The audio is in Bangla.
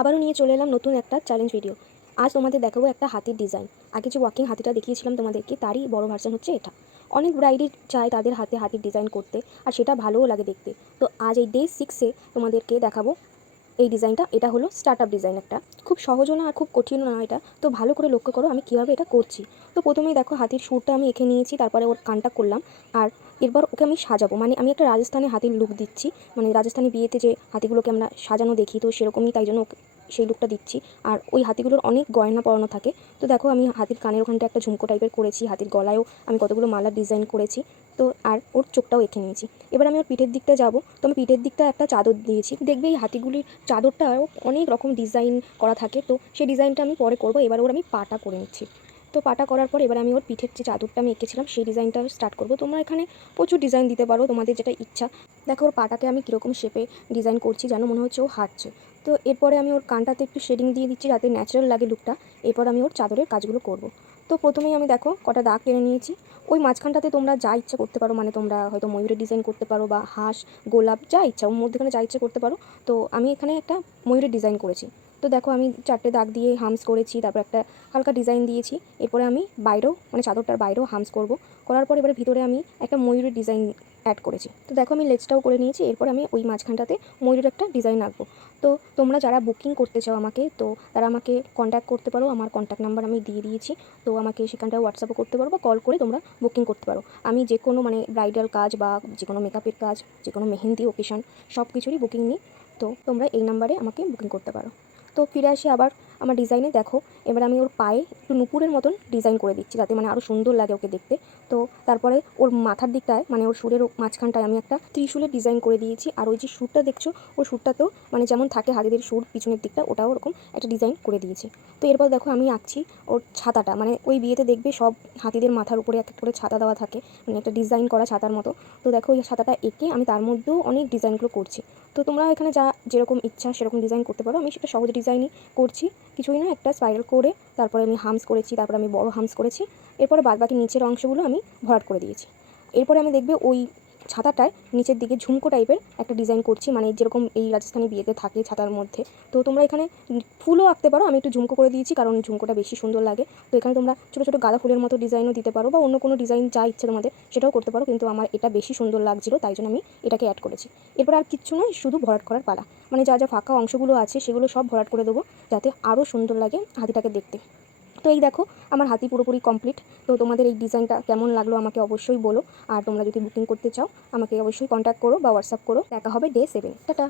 আবারও নিয়ে চলে এলাম নতুন একটা চ্যালেঞ্জ ভিডিও। আজ তোমাদের দেখাবো একটা হাতির ডিজাইন। আগে যে ওয়াকিং হাতিটা দেখিয়েছিলাম তোমাদেরকে, তারই বড় ভার্সন হচ্ছে এটা। অনেক ব্রাইডই চায় তাদের হাতে হাতির ডিজাইন করতে, আর সেটা ভালোও লাগে দেখতে। তো আজ এই ডে 6-এ তোমাদেরকে দেখাবো এই ডিজাইনটা। এটা হলো স্টার্ট আপ ডিজাইন একটা, খুব সহজও না আর খুব কঠিনও না এটা। তো ভালো করে লক্ষ্য করো আমি কীভাবে এটা করছি। তো প্রথমেই দেখো হাতির সুরটা আমি এঁকে নিয়েছি, তারপরে ওর কানটা করলাম। আর এরপর ওকে আমি সাজাবো, মানে আমি একটা রাজস্থানি হাতির লুক দিচ্ছি। মানে রাজস্থানি বিয়েতে যে হাতিগুলোকে আমরা সাজানো দেখি, তো সেরকমই, তাই জন্য ওকে সেই লুকটা দিচ্ছি। আর ওই হাতিগুলোর অনেক গয়না পরানো থাকে। তো দেখো আমি হাতির কানের ওখানটা একটা ঝুমকো টাইপের করেছি, হাতির গলায়ও আমি কতগুলো মালার ডিজাইন করেছি। তো আর ওর চোখটাও এঁকে নিয়েছি। এবার আমি ওর পিঠের দিকটা যাব। তো আমি পিঠের দিকটা একটা চাদর দিয়েছি, দেখবে এই হাতিগুলির চাদরটাও অনেক রকম ডিজাইন করা থাকে। তো সেই ডিজাইনটা আমি পরে করব। এবার ওর আমি পাটা করে নিচ্ছি। তো পাটা করার পর এবার আমি ওর পিঠের যে চাদরটা আমি এঁকেছিলাম সেই ডিজাইনটা স্টার্ট করব। তোমরা এখানে প্রচুর ডিজাইন দিতে পারো, তোমাদের যেটা ইচ্ছা। দেখো ওর পাটাকে আমি কীরকম শেপে ডিজাইন করছি, যেন মনে হচ্ছে ও হাঁটছে। তো এরপরে আমি ওর কানটাতে একটু শেডিং দিয়ে দিচ্ছি যাতে ন্যাচারাল লাগে লুকটা। এরপর আমি ওর চাদরের কাজগুলো করব। তো প্রথমেই আমি দেখো কটা দাগ টেনে নিয়েছি। ওই মাঝখানটাতে তোমরা যা ইচ্ছা করতে পারো, মানে তোমরা হয়তো ময়ূরের ডিজাইন করতে পারো বা হাঁস, গোলাপ, যা ইচ্ছা ওর মধ্যেখানে যা ইচ্ছা করতে পারো। তো আমি এখানে একটা ময়ূরের ডিজাইন করেছি। তো দেখো আমি 4টে দাগ দিয়ে হামস করেছি, তারপর একটা হালকা ডিজাইন দিয়েছি। এরপরে আমি বাইরেও, মানে চাদরটার বাইরেও হামস করব। করার পর এবারে ভিতরে আমি একটা ময়ূরের ডিজাইন অ্যাড করেছি। তো দেখো আমি লেজটাও করে নিয়েছি। এরপর আমি ওই মাঝখানটাতে ময়ূরের একটা ডিজাইন আঁকবো। তো তোমরা যারা বুকিং করতে চাও আমাকে, তো তারা আমাকে কন্ট্যাক্ট করতে পারো। আমার কন্ট্যাক্ট নাম্বার আমি দিয়ে দিয়েছি। তো আমাকে সেখানটা হোয়াটসঅ্যাপও করতে পারো বা কল করে তোমরা বুকিং করতে পারো। আমি যে কোনো মানে ব্রাইডাল কাজ বা যে কোনো মেকআপের কাজ, যে কোনো মেহেন্দি ওকেশন, সব কিছুরই বুকিং নিই। তো তোমরা এই নাম্বারে আমাকে বুকিং করতে পারো। তো ফিরে আসি আবার আমার ডিজাইনে। দেখো এবার আমি ওর পায়ে একটু নুপুরের মতন ডিজাইন করে দিচ্ছি যাতে মানে আরও সুন্দর লাগে ওকে দেখতে। তো তারপরে ওর মাথার দিকটায়, মানে ওর সুরের মাঝখানটায় আমি একটা ত্রিশূলের ডিজাইন করে দিয়েছি। আর ওই যে সুরটা দেখছো, ওই সুরটাতেও মানে যেমন থাকে হাতিদের সুর পিছনের দিকটা, ওটাও ওরকম একটা ডিজাইন করে দিয়েছি। তো এরপর দেখো আমি আঁকছি ওর ছাতাটা। মানে ওই বিয়েতে দেখবে সব হাতিদের মাথার উপরে এক এক করে ছাতা দেওয়া থাকে, মানে একটা ডিজাইন করা ছাতার মতো। তো দেখো ওই ছাতাটা এঁকে আমি তার মধ্যেও অনেক ডিজাইনগুলো করছি। তো তোমরা এখানে যা যেরকম ইচ্ছা সেরকম ডিজাইন করতে পারো। আমি সেটা সহজ ডিজাইনই করছি, কিছুই না, একটা স্পাইরাল করে তারপরে আমি হামস করেছি, তারপরে আমি বড় হামস করেছি। এরপরে বাদবাকি নিচের অংশগুলো আমি ভরাট করে দিয়েছি। এরপরে আমি দেখবে ওই ছাতাটায় নিচের দিকে ঝুমকো টাইপের একটা ডিজাইন করছি, মানে যেরকম এই রাজস্থানী বিয়েতে থাকে ছাতার মধ্যে। তো তোমরা এখানে ফুলও আঁকতে পারো, আমি একটু ঝুমকো করে দিয়েছি কারণ ঝুমকোটা বেশি সুন্দর লাগে। তো এখানে তোমরা ছোটো ছোটো গাঁদা ফুলের মতো ডিজাইনও দিতে পারো বা অন্য কোনো ডিজাইন যা ইচ্ছে তোমাদের সেটাও করতে পারো, কিন্তু আমার এটা বেশি সুন্দর লাগছিলো তাই জন্য আমি এটাকে অ্যাড করেছি। এরপর আর কিচ্ছু নয়, শুধু ভরাট করার পালা। মানে যা যা ফাঁকা অংশগুলো আছে সেগুলো সব ভরাট করে দেবো যাতে আরও সুন্দর লাগে হাতিটাকে দেখতে। তো এই দেখো আমার হাতি পুরোপুরি কমপ্লিট। তো তোমাদের এই ডিজাইনটা কেমন লাগলো আমাকে অবশ্যই বলো। আর তোমরা যদি বুকিং করতে চাও আমাকে অবশ্যই কন্ট্যাক্ট করো বা হোয়াটসঅ্যাপ করো। দেখা হবে ডে 7। টাটা।